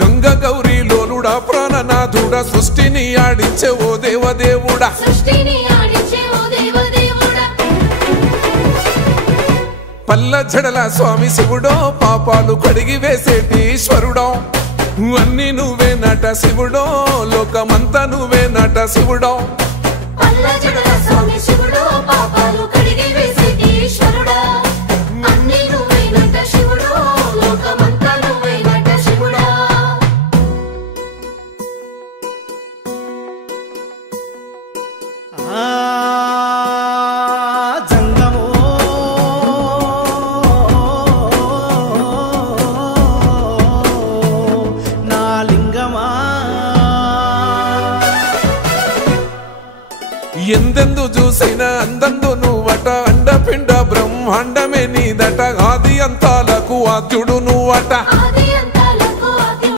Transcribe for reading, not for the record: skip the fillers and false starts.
గంగ గౌరీ లోలుడా ప్రాణనాథుడా సృష్టిని ఆడించే ఓ దేవదేవుడా పల్ల జడల స్వామి శివుడో పాపాలు కడిగి వేసేటి ఈశ్వరుడో అన్ని నువ్వే నట శివుడో లోకమంతా నువ్వే నట శివుడో పల్ల జడల స్వామి శివుడో పాపాలు కడిగి వేసేటి ఈశ్వరుడా అన్ని నువ్వే నట శివుడో లోకమంతా నువ్వే నట శివుడా జంగమో నా లింగమా ఎందెందు చూసైనా అందందు నువ్వట అండపిండ బ్రహ్మాండమే నీదట ఆది అంతాలకు ఆద్యుడు నువ్వట